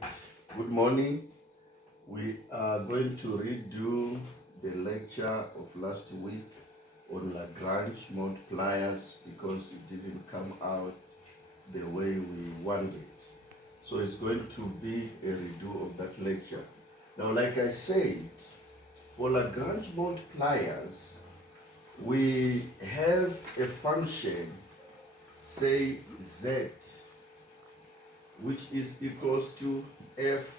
Good morning. We are going to redo the lecture of last week on Lagrange multipliers because it didn't come out the way we wanted. So it's going to be a redo of that lecture. Now, like I said, for Lagrange multipliers, we have a function, say z, which is equals to fxy.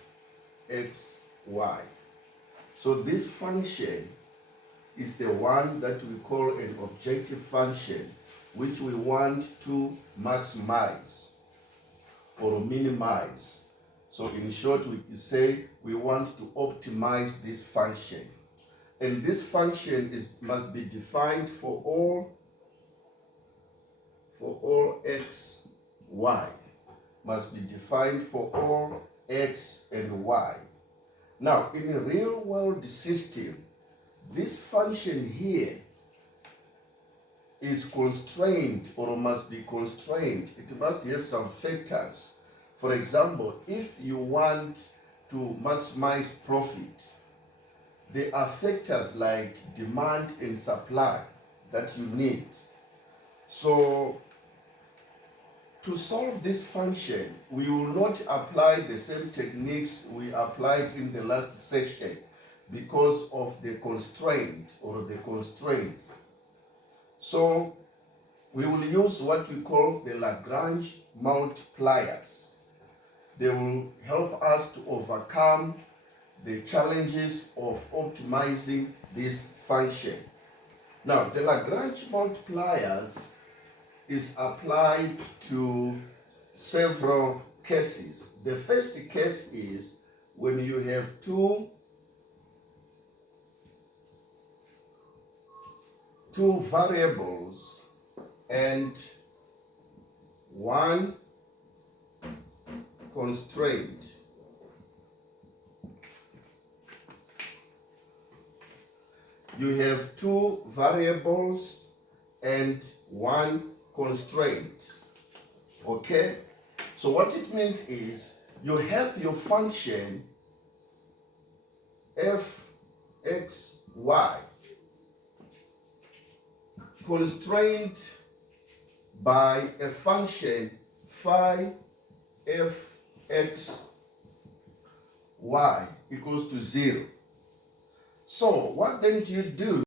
So this function is the one that we call an objective function, which we want to maximize or minimize. So in short, we say we want to optimize this function. And this function must be defined for all x, y. Must be defined for all x and y. Now, in a real world system, this function here is constrained or must be constrained. It must have some factors. For example, if you want to maximize profit, there are factors like demand and supply that you need. So, to solve this function, we will not apply the same techniques we applied in the last section because of the constraint or the constraints. So we will use what we call the Lagrange multipliers. They will help us to overcome the challenges of optimizing this function. Now, the Lagrange multipliers is applied to several cases. The first case is when you have two variables and one constraint. You have two variables and one constraint. Okay? So what it means is you have your function fxy constrained by a function phi fxy equals to 0. So what then do you do?